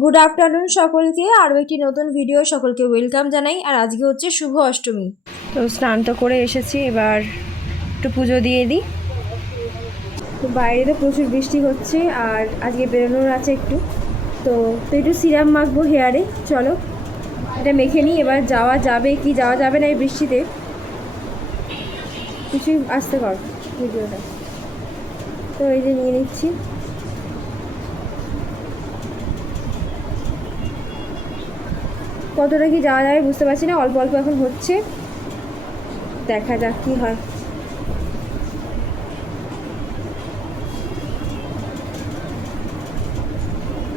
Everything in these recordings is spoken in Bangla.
গুড আফটারনুন সকলকে, আরও একটি নতুন ভিডিও সকলকে ওয়েলকাম জানাই। আর আজকে হচ্ছে শুভ অষ্টমী। তো স্নান তো করে এসেছি, এবার একটু পুজো দিয়ে দিই। তো বাইরে তো প্রচুর বৃষ্টি হচ্ছে আর আজকে বেরোনোর আছে একটু, তো একটু সিরাম মাখবো হেয়ারে। চলো এটা মেখে নিই, এবার যাওয়া যাবে কি যাওয়া যাবে না এই বৃষ্টিতে কিছুই। আসতে কর ভিডিওটা, তো এই যে নিয়ে নিচ্ছি। কতটা কি যাওয়া যাবে বুঝতে পারছি না, অল্প অল্প এখন হচ্ছে, দেখা যাক কি হয়।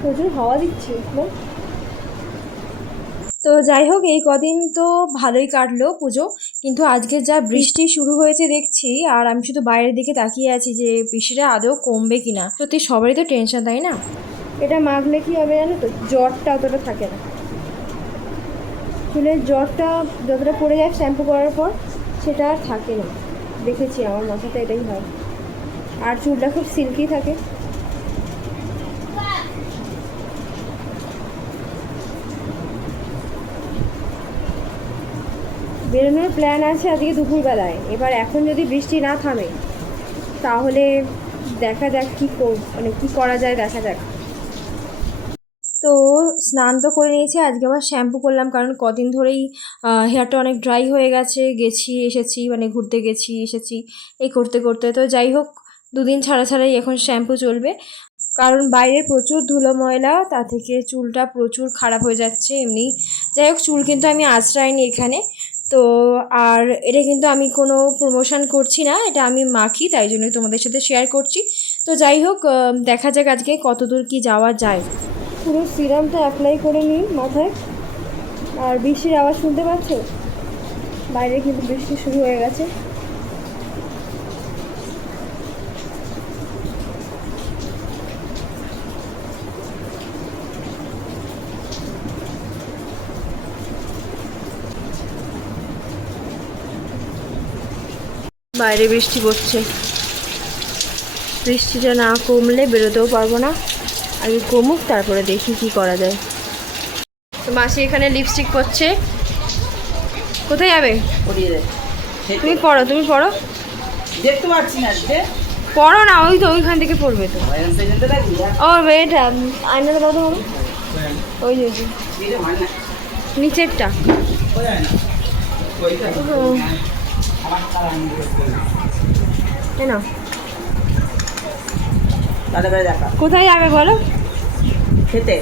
প্রচুর হাওয়া দিচ্ছে। তো যাই হোক, এই কদিন তো ভালোই কাটলো পুজো, কিন্তু আজকে যা বৃষ্টি শুরু হয়েছে দেখছি, আর আমি শুধু বাইরের দিকে তাকিয়ে আছি যে বৃষ্টিটা আদৌ কমবে কিনা। সত্যি সবারই তো টেনশন, তাই না? এটা মাখলে কি হবে জানো তো, জ্বরটা অতটা থাকে না। চুলের জ্বরটা যতটা পড়ে যায় শ্যাম্পু করার পর, সেটা আর থাকে না। দেখেছি আমার মাথাতে এটাই হয়, আর চুলটা খুব সিল্কি থাকে। বেরোনোর প্ল্যান আছে আজকে দুপুরবেলায়। এবার এখন যদি বৃষ্টি না থামে তাহলে দেখা যাক কি করা যায়, দেখা যাক। তো স্নান তো করে নিয়েছি, আজকে আবার শ্যাম্পু করলাম, কারণ কদিন ধরেই হেয়ারটা অনেক ড্রাই হয়ে গেছে এসেছি, মানে ঘুরতে গেছি এসেছি এই করতে করতে। তো যাই হোক, দুদিন ছাড়া ছাড়াই এখন শ্যাম্পু চলবে, কারণ বাইরের প্রচুর ধুলো ময়লা, তা থেকে চুলটা প্রচুর খারাপ হয়ে যাচ্ছে এমনি। যাই হোক, চুল কিন্তু আমি আঁচড়াইনি এখানে। তো আর এটা কিন্তু আমি কোনো প্রমোশন করছি না, এটা আমি মাখি, তাই জন্যই তোমাদের সাথে শেয়ার করছি। তো যাই হোক, দেখা যাক আজকে কতদূর কি যাওয়া যায়। পুরো সিরামটা অ্যাপ্লাই করে নিই মাথায়। আর বৃষ্টির আওয়াজ শুনতে পাচ্ছ, বাইরে কিন্তু বৃষ্টি শুরু হয়ে গেছে। বাইরে বৃষ্টি পড়ছে, বৃষ্টিটা না কমলে বেরোতেও পারবো না। আগে কমুক, তারপরে দেখি কি করা যায়। তো মাসি এখানে লিপস্টিক পরছে। কোথায় যাবে? তুমি পড়ো, তুমি পড়ো। দেখতে পাচ্ছি না, পড়ো না, ওই তো ওইখান থেকে পড়বে তো। ও এটা আয়নাটা দাও তো হবে, ওই যে নিচেরটা। না, কোথায় যাবে বলো? খেতে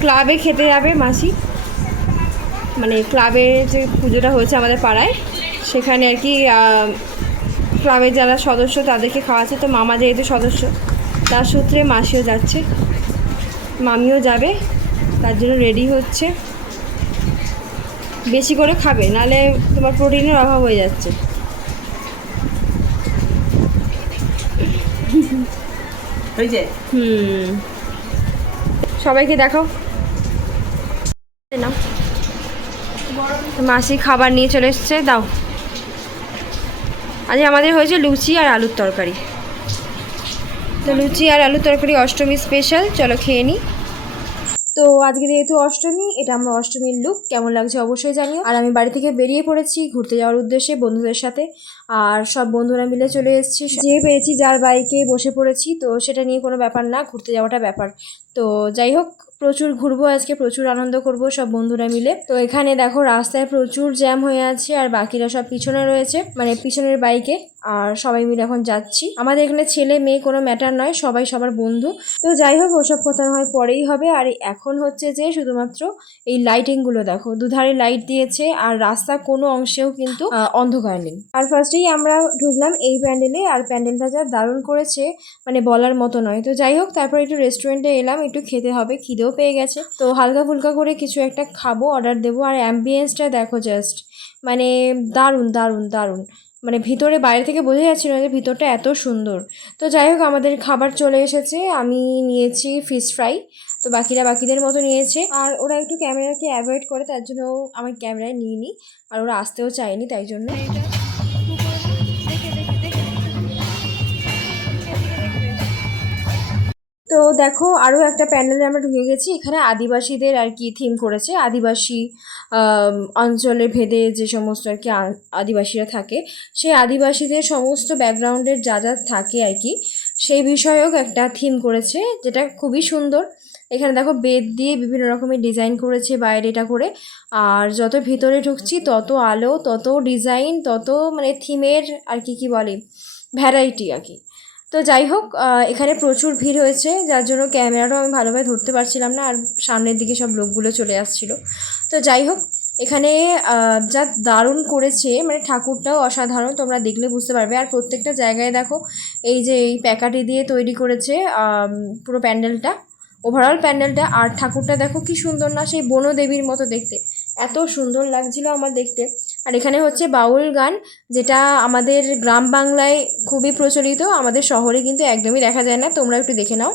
ক্লাবে খেতে যাবে মাসি, মানে ক্লাবে যে পুজোটা হয়েছে আমাদের পাড়ায়, সেখানে আর কি ক্লাবের যারা সদস্য তাদেরকে খাওয়াচ্ছে। তো মামা যেহেতু সদস্য, তার সূত্রে মাসিও যাচ্ছে, মামিও যাবে, তার জন্য রেডি হচ্ছে। বেশি করে খাবে, নাহলে তোমার প্রোটিনের অভাব হয়ে যাচ্ছে। সবাইকে দেখাও না, মাসি খাবার নিয়ে চলে এসছে, দাও। আজ আমাদের হয়েছে লুচি আর আলুর তরকারি। তো লুচি আর আলুর তরকারি অষ্টমী স্পেশাল, চলো খেয়ে নিই। তো আজকে যেহেতু অষ্টমী, এটা আমার অষ্টমীর লুক, কেমন লাগছে অবশ্যই জানিও। আর আমি বাড়ি থেকে বেরিয়ে পড়েছি ঘুরতে যাওয়ার উদ্দেশ্যে বন্ধুদের সাথে, আর সব বন্ধুরা মিলে চলে এসেছি। যে পেরেছি যার বাইকে বসে পড়েছি, তো সেটা নিয়ে কোনো ব্যাপার না, ঘুরতে যাওয়াটা ব্যাপার। তো যাই হোক, প্রচুর ঘুরবো আজকে, প্রচুর আনন্দ করব সব বন্ধুরা মিলে। তো এখানে দেখো রাস্তায় প্রচুর জ্যাম হয়ে আছে, আর বাকিরা সব পিছনে রয়েছে, মানে পিছনের বাইকে, আর সবাই মিলে এখন যাচ্ছি। আমাদের এখানে ছেলে মেয়ে কোনো ম্যাটার নয়, সবাই সবার বন্ধু। তো যাই হোক, ওসব কথা নয় পরেই হবে। আর এখন হচ্ছে যে শুধুমাত্র এই লাইটিংগুলো দেখো, দুধারে লাইট দিয়েছে, আর রাস্তা কোনো অংশেও কিন্তু অন্ধকার নেই। আর ফার্স্টেই আমরা ঢুকলাম এই প্যান্ডেলে, আর প্যান্ডেলটা যা দারুণ করেছে মানে বলার মতো নয়। তো যাই হোক, তারপর একটু রেস্টুরেন্টে এলাম, একটু খেতে হবে, খিদেও পেয়ে গেছে। তো হালকা ফুলকা করে কিছু একটা খাবো, অর্ডার দেবো। আর অ্যাম্বিয়েন্সটা দেখো জাস্ট, মানে দারুণ দারুণ দারুণ, মানে ভিতরে বাইরে থেকে বোঝা যাচ্ছিল না যে ভিতরটা এত সুন্দর। তো যাই হোক, আমাদের খাবার চলে এসেছে। আমি নিয়েছি ফিশ ফ্রাই, তো বাকিরা বাকিদের মতো নিয়েছে। আর ওরা একটু ক্যামেরাকে অ্যাভয়েড করে, তার জন্য আমার ক্যামেরায় নিইনি, আর ওরা আসতেও চায়নি, তাই জন্য। তো তো দেখো আরও একটা প্যান্ডেলে আমরা ঢুকে গেছি। এখানে আদিবাসীদের আর কি থিম করেছে, আদিবাসী অঞ্চলে ভেদে যে সমস্ত আর কি আদিবাসীরা থাকে, সেই আদিবাসীদের সমস্ত ব্যাকগ্রাউন্ডের যা যা থাকে আর কি, সেই বিষয়ক একটা থিম করেছে, যেটা খুবই সুন্দর। এখানে দেখো বেদ দিয়ে বিভিন্ন রকমের ডিজাইন করেছে বাইরেটা করে, আর যত ভিতরে ঢুকছি তত আলো, তত ডিজাইন, তত মানে থিমের আর কি কী বলে ভ্যারাইটি আর কি। তো যাই হোক, এখানে প্রচুর ভিড় হয়েছে, যার জন্য ক্যামেরাটাও আমি ভালোভাবে ধরতে পারছিলাম না, আর সামনের দিকে সব লোকগুলো চলে আসছিল। তো যাই হোক, এখানে যা দারুণ করেছে, মানে ঠাকুরটাও অসাধারণ, তোমরা দেখলে বুঝতে পারবে। আর প্রত্যেকটা জায়গায় দেখো এই যে এই প্যাকাটি দিয়ে তৈরি করেছে পুরো প্যান্ডেলটা, ওভারঅল প্যান্ডেলটা। আর ঠাকুরটা দেখো কি সুন্দর না, সেই বনদেবীর মতো দেখতে, এত সুন্দর লাগছিল আমার দেখতে। আর এখানে হচ্ছে বাউল গান, যেটা আমাদের গ্রাম বাংলায় খুবই প্রচলিত, আমাদের শহরে কিন্তু একদমই দেখা যায় না, তোমরা একটু দেখে নাও।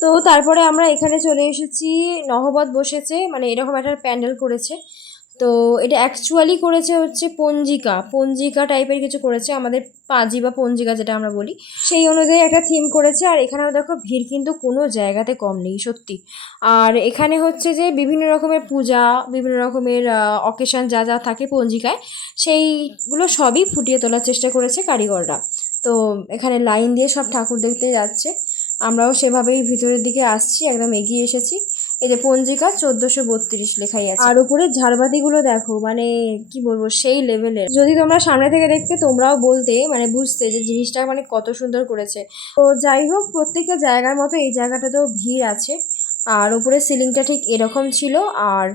তো তারপরে আমরা এখানে চলে এসেছি, নহবত বসেছে, মানে এরকম একটা প্যান্ডেল করেছে। তো এটা অ্যাকচুয়ালি করেছে হচ্ছে পঞ্জিকা টাইপের কিছু করেছে, আমাদের পাঁজি বা পঞ্জিকা যেটা আমরা বলি, সেই অনুযায়ী একটা থিম করেছে। আর এখানেও দেখো ভিড় কিন্তু কোনো জায়গাতে কম নেই সত্যি। আর এখানে হচ্ছে যে বিভিন্ন রকমের পূজা, বিভিন্ন রকমের অকেশান যা যা থাকে পঞ্জিকায়, সেইগুলো সবই ফুটিয়ে তোলার চেষ্টা করেছে কারিগররা। তো এখানে লাইন দিয়ে সব ঠাকুর দেখতে যাচ্ছে, আমরাও সেভাবেই ভিতরের দিকে আসছি, একদম এগিয়ে এসেছি। এই যে পঞ্জিকা 1432 লেখাই আছে। আর উপরে ঝাড়বাতিগুলো দেখো, মানে কি বলবো, সেই লেভেলের। যদি তোমরা সামনে থেকে দেখতে তোমরাও বলতে, মানে বুঝতে যে জিনিসটা মানে কত সুন্দর করেছে। তো যাই হোক, প্রত্যেকটা জায়গার মতো এই জায়গাটাতেও ভিড় আছে। আর উপরে সিলিংটা ঠিক এরকম ছিল, আর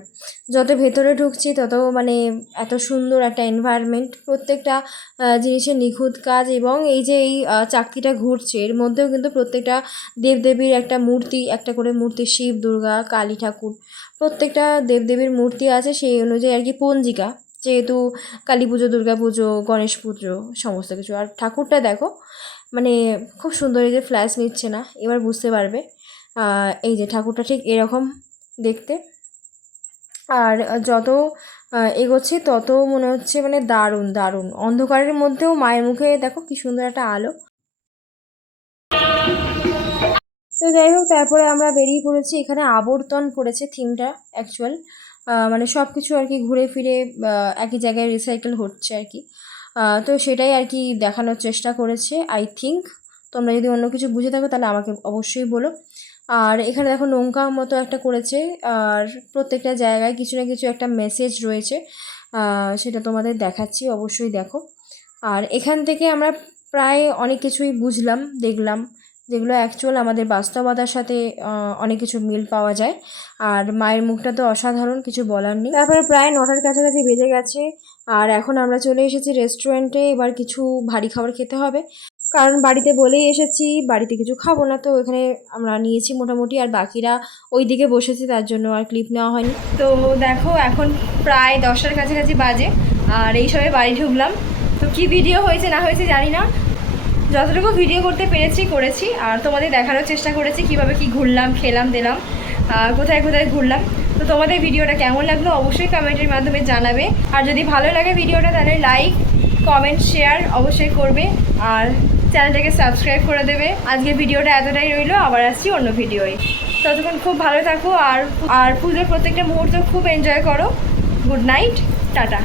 যত ভেতরে ঢুকছি তত মানে এত সুন্দর একটা এনভায়রনমেন্ট, প্রত্যেকটা জিনিসের নিখুঁত কাজ। এবং এই যে এই চাকতিটা ঘুরছে, এর মধ্যেও কিন্তু প্রত্যেকটা দেবদেবীর একটা মূর্তি, একটা করে মূর্তি, শিব, দুর্গা, কালী ঠাকুর, প্রত্যেকটা দেবদেবীর মূর্তি আছে সেই অনুযায়ী আর কি পঞ্জিকা, যেহেতু কালী পুজো, দুর্গা পুজো, গণেশ পুজো, সমস্ত কিছু। আর ঠাকুরটা দেখো, মানে খুব সুন্দর। এই যে ফ্ল্যাশ নিচ্ছে না, এবার বুঝতে পারবে। এই যে ঠাকুরটা ঠিক এরকম দেখতে। আর যত এগোচ্ছি তত মনে হচ্ছে মানে দারুণ দারুণ, অন্ধকারের মধ্যেও মায়ের মুখে দেখো কি সুন্দর একটা আলো। তো যাই হোক, তারপরে আমরা বেরিয়ে পড়েছি। এখানে আবর্তন করেছে থিমটা অ্যাকচুয়াল, মানে সব কিছু আর কি ঘুরে ফিরে একই জায়গায় রিসাইকেল হচ্ছে আর কি। তো সেটাই আর কি দেখানোর চেষ্টা করেছে আই থিঙ্ক। তোমরা যদি অন্য কিছু বুঝে থাকো তাহলে আমাকে অবশ্যই বলো। আর এখানে দেখো নৌকা মতো একটা করেছে, আর প্রত্যেকটা জায়গায় কিছু না কিছু একটা মেসেজ রয়েছে, সেটা তোমাদের দেখাচ্ছি, অবশ্যই দেখো। আর এখান থেকে আমরা প্রায় অনেক কিছুই বুঝলাম, দেখলাম, যেগুলো অ্যাকচুয়াল আমাদের বাস্তবতার সাথে অনেক কিছু মিল পাওয়া যায়। আর মায়ের মুখটা তো অসাধারণ, কিছু বলার নেই। তারপরে প্রায় 9টার কাছাকাছি বেজে গেছে, আর এখন আমরা চলে এসেছি রেস্টুরেন্টে। এবার কিছু ভারী খাবার খেতে হবে, কারণ বাড়িতে বলেই এসেছি বাড়িতে কিছু খাবো না। তো এখানে আমরা নিয়েছি মোটামুটি, আর বাকিরা ওই দিকে বসেছি, তার জন্য আর ক্লিপ নেওয়া হয়নি। তো দেখো এখন প্রায় 10টার কাছাকাছি বাজে, আর এই সবে বাড়ি ঢুকলাম। তো কি ভিডিও হয়েছে না হয়েছে জানি না, যতটুকু ভিডিও করতে পেরেছি করেছি, আর তোমাদের দেখানোর চেষ্টা করেছি কীভাবে কি ঘুরলাম, খেলাম দিলাম, কোথায় কোথায় ঘুরলাম। তো তোমাদের ভিডিওটা কেমন লাগলো অবশ্যই কমেন্টের মাধ্যমে জানাবে। আর যদি ভালো লাগে ভিডিওটা তাহলে লাইক, কমেন্ট, শেয়ার অবশ্যই করবে, আর চ্যানেলটাকে সাবস্ক্রাইব করে দেবে। আজকের ভিডিওটা এতটাই রইলো, আবার আসছি অন্য ভিডিওয়। ততক্ষণ খুব ভালো থাকো, আর পুজোর প্রত্যেকটা মুহূর্ত খুব এনজয় করো। Good night, tata.